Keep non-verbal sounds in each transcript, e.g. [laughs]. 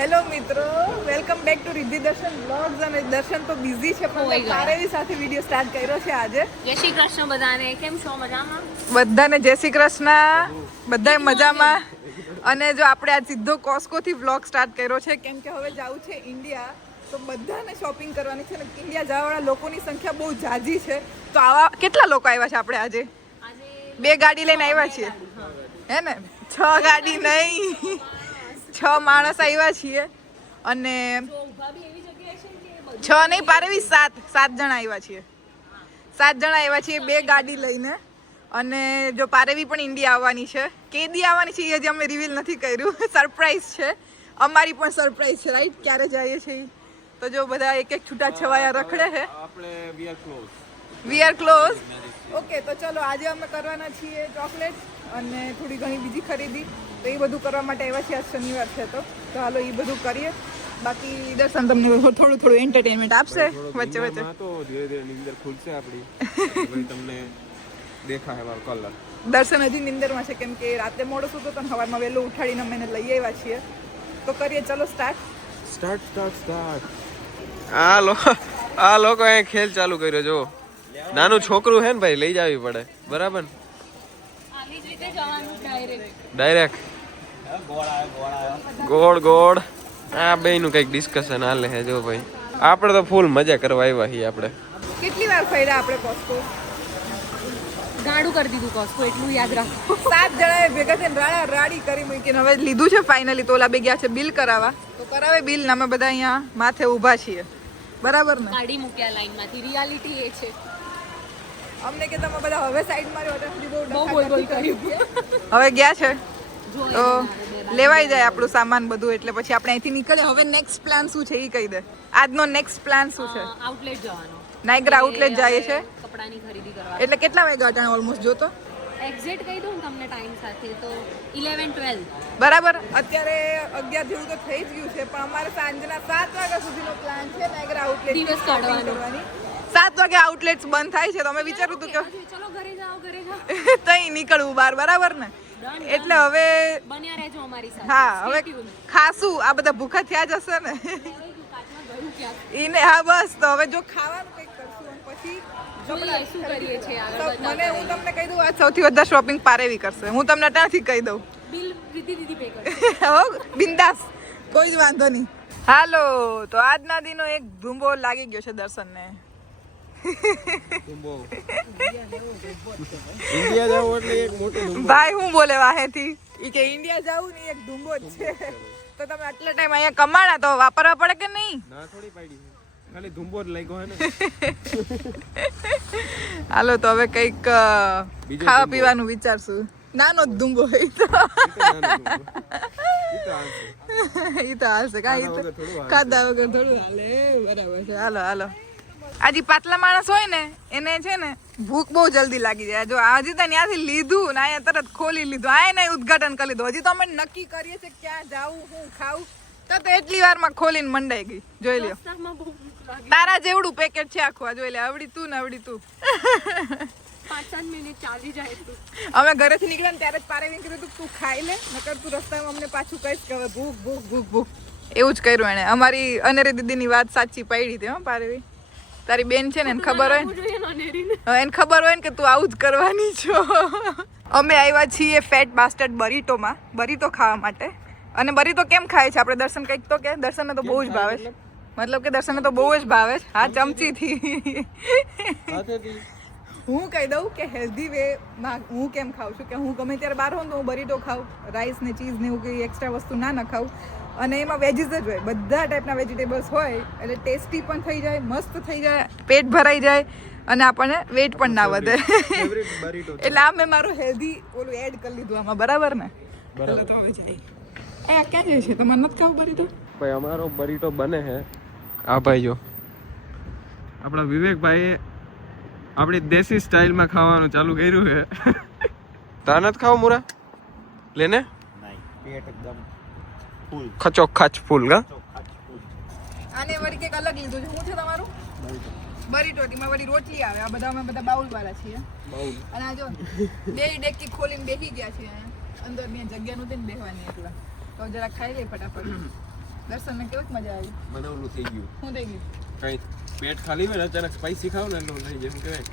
Hello મિત્રો. Welcome back to Riddhi દર્શન blogs અને દર્શન તો બિઝી છે પણ મેં સાથે વીડિયો સ્ટાર્ટ કર્યો છે આજે. જય શ્રી કૃષ્ણ બધાને. કેમ છો? મજામાં? બધાને જય શ્રી કૃષ્ણ. બધા મજામાં? અને જો આપણે આ સીધો કોસ્કોથી વ્લોગ સ્ટાર્ટ કર્યો છે કેમ કે હવે જવું છે ઇન્ડિયા તો બધાને શોપિંગ કરવાની છે ને ઇન્ડિયા જવાવાળા લોકોની સંખ્યા બહુ જાજી છે. તો આવા કેટલા લોકો આવ્યા છે આપણે આજે? આજે બે ગાડી લઈને આવ્યા છીએ. હે ને? છ ગાડી નહીં. છ માણસ આવ્યા છીએ અને છ નહીં પારેવી સાત સાત જણા આવ્યા છીએ. સાત જણા આવ્યા છીએ બે ગાડી લઈને. અને જો પારેવી પણ ઇન્ડિયા આવવાની છે. કેદી આવવાની છે એ હજી અમે રિવીલ નથી કર્યું. [laughs] સરપ્રાઈઝ છે. અમારી પણ સરપ્રાઈઝ છે રાઈટ ક્યારે જઈએ છીએ તો જો બધા એક એક છૂટા છવાયા રખડે છે. આપણે we are close we are close okay તો ચલો આજે અમે કરવાના છીએ ચોકલેટ અને થોડી ઘણી બીજી ખરીદી. તો એ બધું કરવા માટે આવ્યા છીએ આજ શનિવાર છે તો. તો હાલો એ બધું કરીએ. બાકી દર્શન તમને થોડું થોડું એન્ટરટેનમેન્ટ આપશે. વચ્ચે વચ્ચે. તો ધીરે ધીરે નીંદર ખુલશે આપણી [laughs] તમને દેખાય વાળ કલર દર્શન હજી નિંદરમાં છે કેમ કે રાતે મોડો સૂતો તો સવારમાં વહેલું ઉઠાડીને અમે એને લઈ આવ્યા છીએ. તો કરીએ ચલો સ્ટાર્ટ સ્ટાર્ટ સ્ટાર્ટ સ્ટાર્ટ આ લો આ લોકો અહીં ખેલ ચાલુ કર્યો જો નાનું છોકરું હે ને ભાઈ લઈ જાવી પડે. બરાબર? ને ડાયરેક્ટ ડાયરેક્ટ ગોળ ગોળ. આ બેયનું કંઈક ડિસ્કશન હાલે હે જો ભાઈ. આપણે તો ફૂલ મજા કરવા આવ્યા છીએ આપણે. કેટલી વાર ફર્યા આપણે કોસ્કો ગાડું કરી દીધું કોસ્કો એટલું યાદ રાખો. સાત જણાએ ભેગા થઈને રાડા રાડી કરી મૂકીને હવે લીધું છે ફાઇનલી તો ઓલા બે ગયા છે બિલ કરાવવા. તો કરાવે બિલ ને અમે બધા અહીંયા માથે ઊભા છીએ. બરાબર ને? ગાડી મૂક્યા લાઈનમાંથી રિયાલિટી એ છે. અમને કે તમે બધા હવે સાઈડ માર્યો અત્યાર સુધી બહુ બહુ બોલ બોલ ડખાડખી હવે ગયા છે? તો લેવાઈ જાય આપણું સામાન બધું એટલે પછી આપણે અહીંથી નીકળે હવે નેક્સ્ટ પ્લાન શું છે એ કહી દે. આજનો નેક્સ્ટ પ્લાન શું છે? આઉટલેટ જવાનો. નાઇગ્રા આઉટલેટ જાય છે. કપડાની ખરીદી કરવા. એટલે કેટલા વાગ્યા અટાણે ઓલમોસ્ટ જોતો એક્ઝેક્ટ કહી દઉં તમને ટાઈમ સાથે તો ઇલેવન ટ્વેલ્વ બરાબર. અત્યારે અગિયાર જેવું તો થઈ જ ગયું છે પણ અમારે સાંજના સાત વાગ્યા સુધીનો પ્લાન છે નાઇગ્રા આઉટલેટ દિવસ કાઢવાનો. સાત વાગે આઉટલેટ્સ બંધ થાય છે તો અમે વિચાર્યું હતું કે ચલો ઘરે જાઓ ઘરે જાઓ. [laughs] તઈ નીકળવું બહાર બરાબર ને? એટલે હવે બન્યા રહેજો અમારી સાથે. હા હવે. ખાસું આ બધા ભૂખા થયા જ હશે ને? [laughs] એને ઈને હા બસ તો હવે જો ખાવાનું કંઈક કરશું પછી શું કરીએ છીએ આગળ મને હું તમને કહી દઉં આ સૌથી વધારે શોપિંગ પારેવી કરશે. હું તમને ત્યાંથી કહી દઉં. [laughs] બિલ રીતિ દીદી પે કરશે. હો બિંદાસ. કોઈ જ વાંધો નહીં. હાલો તો આજના દિનો એક ધૂંબો લાગી ગયો છે દર્શનને. ઇન્ડિયા જાવ એટલે એક મોટું ભાઈ હું બોલે વાહેથી? ઈ કે ઇન્ડિયા જાવું ને એક ધૂંબો જ છે. તો તમે આટલા ટાઈમ અહીંયા કમાણા તો વાપરવા પડે કે નહીં? ના થોડી પાડી ખાલી ધુંબો જ લાગ્યો હે ને. [laughs] હાલો તો હવે કંઈક ખાવા પીવાનું વિચારશું. નાનો જ ધૂંબો હોય તો. એ [laughs] તો હાલશે. કાંઈ. ખાધા વગર થોડું હાલે. બરાબર છે. હાલો હાલો. આજે પાતલા માણસ હોય ને એને છે ને ભૂખ બહુ જલ્દી લાગી જાય. જો હજી તો ત્યાંથી લીધું ને અહીંયા તરત ખોલી લીધું. આ એને ઉદઘાટન કરી લીધું હજી તો અમે નક્કી કરીએ છીએ ક્યાં જાવું હું ખાવું. તો તો એટલી વારમાં ખોલીને મંડાઈ ગઈ. જોઈ લ્યો. તારા જેવડું પેકેટ છે આખું. આ જોઈ લે આવડી તું ને આવડી તું. પાંચ મિનિટ ચાલી જાય તો અમે ઘરેથી નીકળ્યા ને ત્યારે જ પારેવીને કીધું તું તું ખાઈ લે નકર તું રસ્તામાં અમને પાછું કહીશ કે હવે ભૂખ ભૂખ ભૂખ ભૂખ. એવું જ કર્યું એણે. અમારી અનેરી દીદીની વાત સાચી પાડી હતી હો પારેવી. તારી બેન છે ને એને ખબર હોય ને. એને ખબર હોય ને કે તું આવું જ કરવાની છો. અમે આવ્યા છીએ ફેટ બાસ્ટર્ડ બરીટોમાં બરીટો ખાવા માટે. અને બરીટો કેમ ખાય છે? આપણે દર્શન કંઈક તો કે દર્શનને તો બહુ જ ભાવે છે. મતલબ? કે દર્શનને તો બહુ જ ભાવે છે. હા ચમચીથી. હું કહી દઉં કે હેલ્ધી વે માં હું કેમ ખાઉં છું કે હું ગમે ત્યારે બહાર હોઉં તો હું બરીટો ખાઉં રાઈસ ને ચીઝ ને એવું કંઈ એક્સ્ટ્રા વસ્તુ ના ન ખાઉં. અને એમાં વેજીસ જ હોય. બધા ટાઈપના વેજીટેબલ્સ હોય એટલે ટેસ્ટી પણ થઈ જાય મસ્ત થઈ જાય પેટ ભરાઈ જાય અને આપણને વેટ પણ ના વધે. બરીટો એટલે આ મેં મારું હેલ્ધી ઓલું એડ કરી લીધું આમાં. બરાબર ને? બરાબર. તો હવે જાય એ આ ક્યાં જાય છે? તમારે નથી ખાવું બરીટો? ભાઈ અમારો બરીટો બને હે આ ભાઈ જો. આપણા વિવેકભાઈએ આપણી દેશી સ્ટાઇલમાં ખાવાનું ચાલુ કર્યું છે. તાર નથી ખાવ મુરા? લેને? ખચો ખચ ફૂલ કા આને વળી કંઈક અલગ લીધું છે. શું છે તમારું? બરી એમાં વળી રોટલી આવે. આ બધા અમે બધા બાઉલ વાળા છીએ. અને આ જો બે ડેકી ખોલીને બેસી ગયા છે. અંદરની જગ્યા નહોતી ને બેહવાની એટલા. તો જરા ખાઈ લઈ ફટાફટ. દર્શનને કેવું મજા આવી? મને ઓલું થઈ ગયું. શું થઈ ગયું? કઈ પેટ ખાલી હોય ને અચાનક સ્પાઈસી ખાવ ને એટલે લઈ જેમ કે કહેવાય?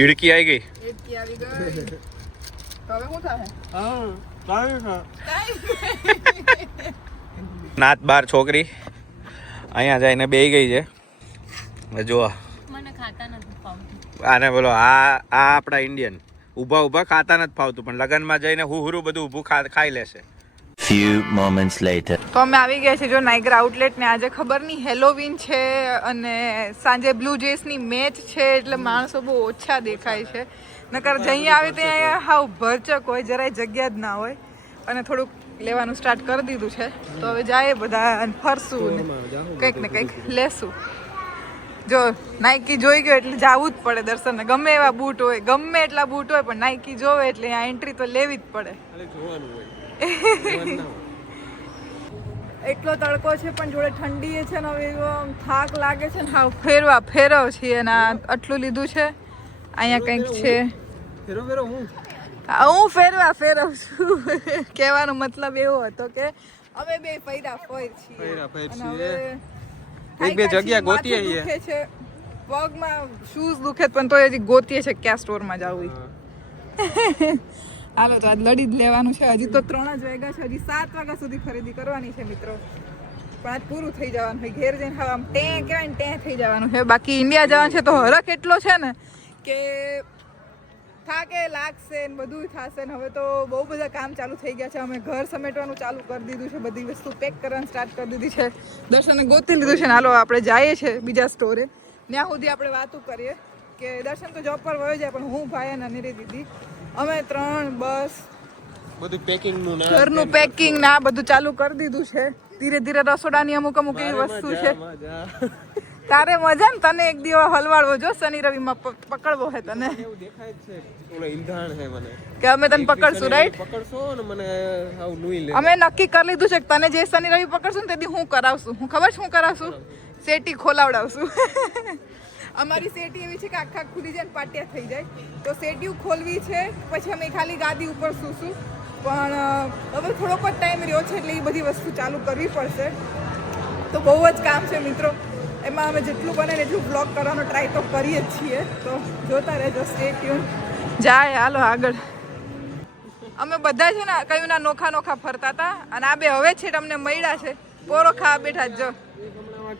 ઈડકી આવી ગઈ? એટકી આવી ગઈ. હવે શું થાય? હા નાત બાર છોકરી. અહીંયા જઈને બેહી ગઈ છે. હવે જુઓ મને ખાતા નથી ફાવતું. આને બોલો આ આ આપણા ઇન્ડિયન ઊભા ઊભા ખાતા નથી ફાવતું પણ લગનમાં જઈને હુહરું બધું ઊભું ખા ખાઈ લેશે. Few moments later. તો અમે આવી ગયા છીએ જો નાઇગ્રા આઉટલેટ ને. આજે ખબર નહીં હેલોવીન છે અને સાંજે બ્લુ જેસની મેચ છે એટલે માણસો બહુ ઓછા દેખાય છે. નકર જઈ આવે ત્યાં હાવ ભરચક હોય જરાય જગ્યા જ ના હોય. અને થોડુંક લેવાનું સ્ટાર્ટ કરી દીધું છે. તો હવે જાય બધા અને ફરશું ને. કંઈક ને કંઈક લેશું. જો નાઇકી જોઈ ગયો એટલે જવું જ પડે દર્શનને. ગમે એવા બૂટ હોય ગમે એટલા બૂટ હોય પણ નાઇકી જોવે એટલે અહીંયા એન્ટ્રી તો લેવી જ પડે. જોવાનું હોય. [laughs] એટલો તડકો છે પણ જોડે ઠંડી છે ને હવે એવો આમ થાક લાગે છે ને. હા ફેરવા ફેરવ છીએ અને આટલું લીધું છે. અહીંયા કંઈક છે. ફેરો ફેરો હું? હું ફેરવા ફેરવ છું. [laughs] કહેવાનો મતલબ એવો હતો કે અમે બે ફૈરા ફોર છીએ. ફૈરા ફૈર છીએ. હવે એક બે જગ્યા ગોતીએ છીએ. દુખે છે. પગમાં શૂઝ દુખે પણ તોય હજી ગોતીએ છે ક્યાં સ્ટોરમાં જવું. [laughs] હાલો તો આજ લડી જ લેવાનું છે. હજી તો ત્રણ જ વાગ્યા છે. હજી સાત વાગ્યા સુધી ખરીદી કરવાની છે મિત્રો. પણ આજ પૂરું થઈ જવાનું હોય ઘેર જઈને આમ ટે કહેવાય ને ટે થઈ જવાનું છે. બાકી ઇન્ડિયા જવાનું છે તો હરખ એટલો છે ને કે થાકે, લાગશે ને બધું થશે ને હવે તો બહુ બધા કામ ચાલુ થઈ ગયા છે. અમે ઘર સમેટવાનું ચાલુ કરી દીધું છે. બધી વસ્તુ પેક કરવાનું સ્ટાર્ટ કરી દીધી છે. દર્શને ગોતી લીધું છે ને હાલો આપણે જઈએ છીએ બીજા સ્ટોરે ત્યાં સુધી આપણે વાતું કરીએ કે દર્શન તો જોબ પર વયો જાય, પણ હું ભાઈ અને અનિરી દીદી અમે ત્રણ બસ. બધું પેકિંગનું ઘરનું પેકિંગ ના બધું ચાલુ કરી દીધું છે. ધીરે ધીરે રસોડાની અમુક અમુક એવી વસ્તુ છે. તારે મજા ને તને એક દિવસ હલવાડવો જો શનિ રવિમાં માં પકડવો હે તને. એવું દેખાય છે. ઓલો ઈંધાણ છે મને. કે અમે તને પકડશું રાઈટ પકડશો ને મને હાવ લુઈ લે. અમે નક્કી કરી લીધું છે કે તને જે શનિ રવિ પકડશું ને તેથી હું કરાવશું. હું ખબર છે હું કરાવશું? સેટી ખોલાવડાવશું. [laughs] અમારી સેટી એવી છે કે આખા ખુલી જાય પાટિયા થઈ જાય. તો સેટીઓ ખોલવી છે, પછી અમે ખાલી ગાદી ઉપર સૂશું. પણ હવે થોડોક જ ટાઈમ રહ્યો છે એટલે એ બધી વસ્તુ ચાલુ કરવી પડશે. તો બહુ જ કામ છે મિત્રો. એમાં અમે જેટલું બને એટલું બ્લોગ કરવાનો ટ્રાય તો કરીએ જ છીએ. તો જોતા રહેજો સ્ટે જાય, હાલો આગળ. અમે બધા છે ને કયું ના નોખા નોખા ફરતા હતા અને આ બે હવે છે તમને મળ્યા છે. પોરો ખા બેઠા જ.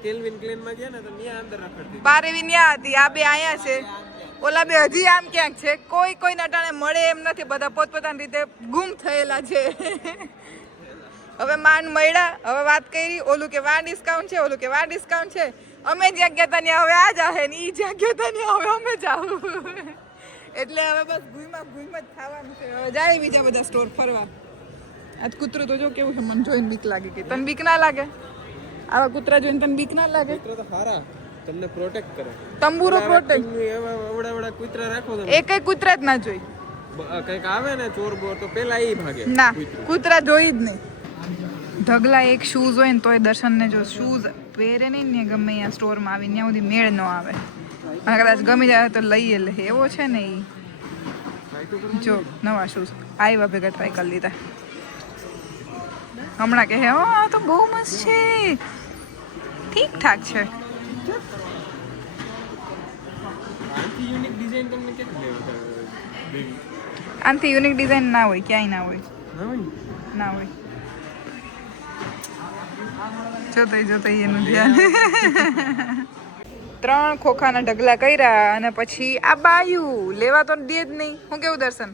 કેલ્વિન ક્લેનમાં ગયા ને તો ત્યાં અંદર રખડતી બાર એવી ન્યા હતી, આ બે આયા છે. ઓલા બે હજી આમ ક્યાંક છે. કોઈ કોઈ નટાણે મળે એમ નથી, બધા પોતપોતાની રીતે ગુમ થયેલા છે. હવે માન મળ્યા, હવે વાત કરી, ઓલું કે વા ડિસ્કાઉન્ટ છે, ઓલું કે વા ડિસ્કાઉન્ટ છે. અમે જ્યાં ગયા ત્યાં હવે આ જાહે ને એ જ્યાં ગયા ત્યાં હવે અમે જાવું એટલે હવે બસ ભૂઈમાં ભૂઈમાં જ થવાનું છે. હવે જાય બીજા બધા સ્ટોર ફરવા. આજ કૂતરું તો જો કેવું છે, મને જોઈને બીક લાગે કે તને બીક ના લાગે? આવા કૂતરા જોઈને તને બીક ના લાગે? કૂતરા તો હારા. તમને પ્રોટેક્ટ કરે. તંબુરો પ્રોટેક્ટ એવા એવડા અવડા કૂતરા રાખો તમે. એ કૂતરા જ ના જોઈ. કંઈક આવે ને ચોર બોર તો પેલા એ ભાગે. ના કૂતરા. જોઈ જ નહીં. ઢગલા એક શૂઝ હોય ને તોય દર્શનને જો શૂઝ પહેરે નહીં ને ગમે અહીંયા સ્ટોરમાં આવીને ત્યાં સુધી મેળ ન આવે. અને કદાચ ગમી જાય તો લઈએ લે. એવો છે ને એ જો નવા શૂઝ આવ્યા ભેગા ટ્રાય કરી લીધા. હમણાં કે હે આ તો બહુ મસ્ત છે. ઠીક ઠાક છે. આનથી યુનિક ડિઝાઇન ના હોય ક્યાંય ના હોય. ના હોય જોતાઈ ના હોય. જોતઈ જોતઈ એનું ધ્યાન. ત્રણ ખોખાના ઢગલા કર્યા અને પછી આ બાયું લેવા તો દે જ નહીં. હું કેવું દર્શન?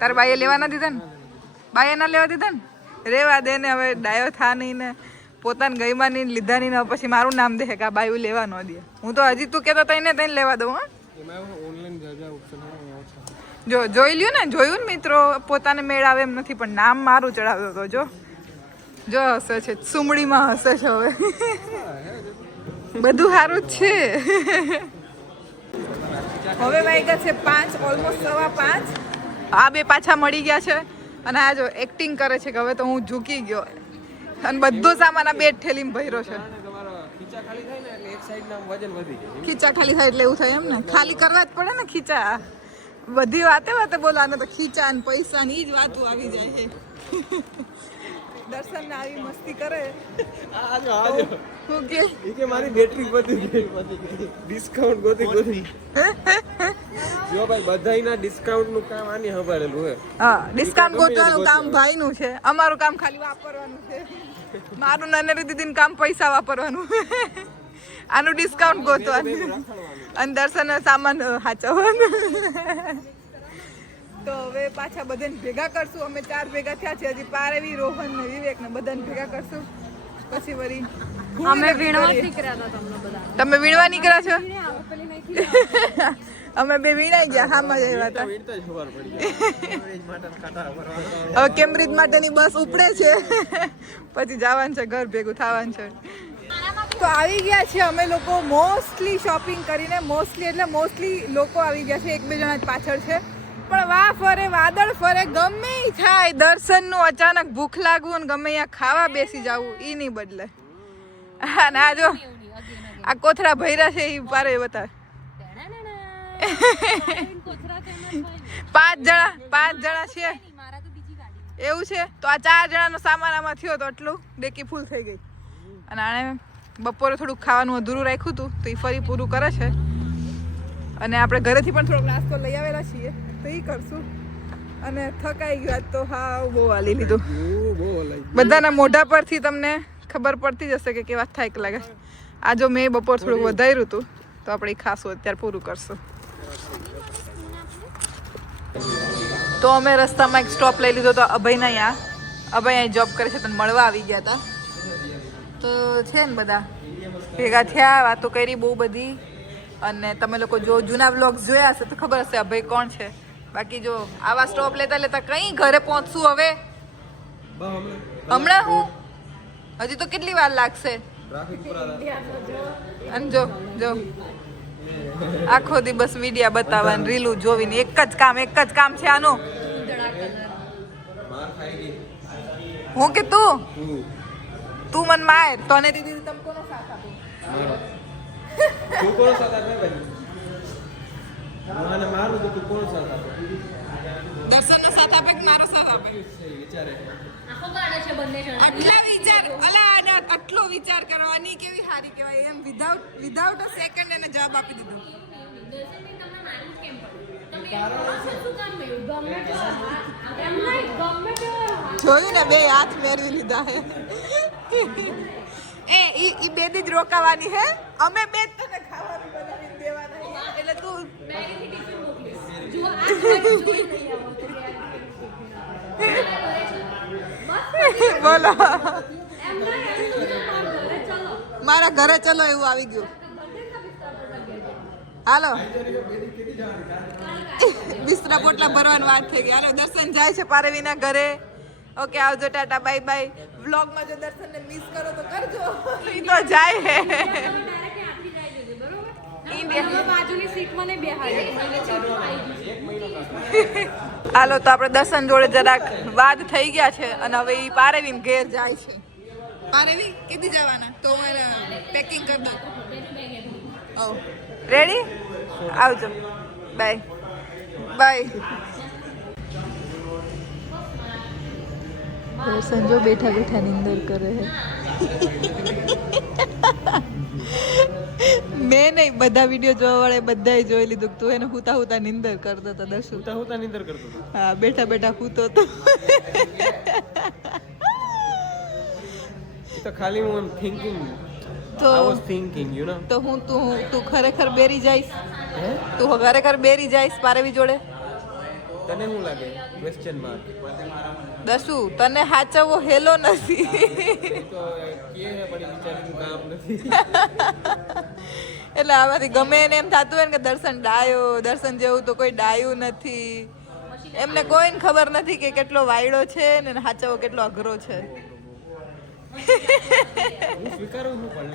તારે બાઈએ લેવા ના દીધા ને? બાઈએ ના લેવા દીધા ને? રેવા દે ને હવે ડાયો થા નહીં ને. પોતાને ગઈમાં નહીં લીધા નહીં પછી મારું નામ દે કે આ બાયું લેવા ન દે. હું તો હજી તું કહેતો તઈને તઈને લેવા દઉં હા. જો જોઈ લ્યું ને જોયું ને મિત્રો પોતાને મેળ આવે એમ નથી પણ નામ મારું ચડાવ્યો હતો જો. જો હસે છે સુમડીમાં હસે છે હવે. બધું સારું જ છે. હવે વાગ્યા છે પાંચ ઓલમોસ્ટ સવા પાંચ. આ બે પાછા મળી ગયા છે. અને આ જો એક્ટિંગ કરે છે કે હવે તો હું ઝૂકી ગયો. અને બધો સામાન આ બે ઠેલીમાં ભર્યો છે. ખીચા ખાલી થાય ને એટલે એક સાઈડ ના વજન વધી જાય. ખીચા ખાલી થાય એટલે એવું થાય એમ ને? ખાલી કરવા જ પડે ને ખીચા. બધી વાતે વાતે બોલવાને તો ખીચા ને પૈસા ની જ વાતો આવી જાય દર્શન ને આવી મસ્તી કરે. આજો આજો હું કે? ઈ કે મારી બેટરી પતી ગઈ. ડિસ્કાઉન્ટ ગોતી ગોતી. જો ભાઈ બધાયના ડિસ્કાઉન્ટનું કામ આની હંભાળેલું હે. હા ડિસ્કાઉન્ટ ગોતવાનું કામ ભાઈ ભાઈનું છે. અમારું કામ ખાલી વાપરવાનું છે. મારું નાનેરી દીદીનું કામ પૈસા વાપરવાનું. આનું ડિસ્કાઉન્ટ ગોતવાનું. અને દર્શન સામાન સાચવવાનું તો હવે પાછા બધાને ભેગા કરશું. અમે ચાર ભેગા થયા છે હજી પારેવી રોહન ને વિવેક ને બધાને ભેગા કરશું. પછી વળી અમે વીણવા નીકળ્યા હતા તમને બધા. તમે વીણવા નીકળ્યા છો? [laughs] અમે બે વીણાઈ ગયા હામાં મજા આવ્યા હતા. [laughs] હવે કેમ્બ્રિજ માટેની બસ ઉપડે છે. [laughs] પછી જવાનું છે ઘર ભેગું થવાનું છે. તો આવી ગયા છે અમે લોકો. મોસ્ટલી શોપિંગ કરીને મોસ્ટલી એટલે મોસ્ટલી લોકો આવી ગયા છે. એક બે જણા જ પાછળ છે. પણ વાહ ફરે, વાદળ ફરે, ગમે થાય. દર્શન દર્શનનું અચાનક ભૂખ લાગવું અને ગમે અહીંયા ખાવા બેસી જવું, ઈ નહીં બદલે. હા, ના જો, આ કોથળા ભૈરા છે એ પારે બતાવે. કોથરા. પાંચ જણા પાંચ જણા છે. એવું છે? તો આ ચાર જણાનો સામાન આમાં થયો તો એટલું ડેકી ફૂલ થઈ ગઈ. અને આણે બપોરે થોડુંક ખાવાનું અધૂરું રાખ્યું હતું, તો એ ફરી પૂરું કરે છે. અને આપણે ઘરેથી પણ થોડોક નાસ્તો લઈ આવેલા છીએ. તો એ કરશું. અને થકાઈ ગયું આજ તો હા બહુ હાલી લીધું. બધાના મોઢા પરથી તમને ખબર પડતી જશે કે કેવા થાક લાગે. આ જો મેં બપોર થોડુંક વધાર્યું હતું તો આપણે ખાશું અત્યારે પૂરું કરશું. તો અમે રસ્તામાં એક સ્ટોપ લઈ લીધો તો અભયના અહીંયા. અભય અહીં જોબ કરે છે તને મળવા આવી ગયા હતા. તો છે ને બધા. ભેગા થયા વાતો કરી બહુ બધી. અને તમે લોકો જો જૂના બ્લોગ્સ જોયા હશે તો ખબર હશે અભય કોણ છે. બાકી જો આવા સ્ટોપ લેતા લેતા કઈ ઘરે પહોંચશું હવે? હમણાં. હું? હજી તો કેટલી વાર લાગશે? અને જો જો. આખો દિવસ વિડિયા બતાવવાનું રીલું જોવીને એક જ કામ એક જ કામ છે આનું. હું કે તું? તું. તું મન માર. તને દીદી તમે કોનો સાથ આપો? તું કોણ સાથ આપે ભાઈ હું આને મારું તો તું કોણ સાથ આપે દર્શનનો સાથ આપે કે મારો સાથ આપે એ વિચારે આખો કાઢે છે બંને જણા આટલા વિચાર અલા આને આટલો વિચાર કરવાની કેવી સારી કહેવાય એમ વિધાઉટ વિધાઉટ અ સેકન્ડ એને જવાબ આપી દીધો દર્શનબેન, તમને માનવું જ કેમ પડ્યું? તમે એમ કહો છો, શું કામ મળ્યું? ગમે તે હોય. એમ નહીં, ગમે તે હોય. જોયું ને બે હાથ મેળવી લીધા હે એ ઈ ઈ બે દી જ રોકાવાની હે અમે બે જ તને ખાવાનું બનાવીને દેવાના હે. એટલે તું મેગીથી ટિફિન મોકલીશ. જુઓ, આ તમારે જોઈ નહીં આવો તો reality. બોલો એમ નહીં, એમ નહીં, મારા ઘરે ચલો. મારા ઘરે ચલો એવું આવી ગયું હાલો બિસ્તરા પોટલા ભરવાની વાત થઈ ગઈ હાલો દર્શન જાય છે પારવીના ઘરે ઓકે આવજો ટાટા બાય બાય વ્લોગમાં જો દર્શનને મિસ કરો તો કરજો. [laughs] એ તો જાય હાલો તો આપણે દર્શન જોડે જરાક વાદ થઈ ગયા છે અને હવે એ પારેવી ઘેર જાય છે. પારેવી કીધી જવાના? તો પેકિંગ કરી દઉં. ઓ રેડી આવજો. બાય બાય સંજો બેઠા બેઠા નિંદર કરે છે. [laughs] મેં નહીં બધા વીડિયો જોવા વાળા બધાએ જોઈ લીધું કે તું એને હુતા હુતા નિંદર કરતો હતો દર્શન હુતા હુતા નિંદર કરતો હતો. હા બેઠા બેઠા હૂતો તો. તો ખાલી હું થિંકિંગ તો I was thinking you know તો હું તું તું ખરેખર બેરી જઈશ? તું ખરેખર બેરી જઈશ પારેવી જોડે? તને શું લાગે? ક્વેશ્ચન માર્ક દસુ તને હાચવો હેલો નથી. એટલે આમાંથી ગમે એને એમ થતું હોય ને કે દર્શન ડાયો દર્શન જેવું તો કોઈ ડાયું નથી. એમને કોઈને ખબર નથી કે કેટલો વાયડો છે ને હાચવો કેટલો અઘરો છે. હું સ્વીકારું છું પણ.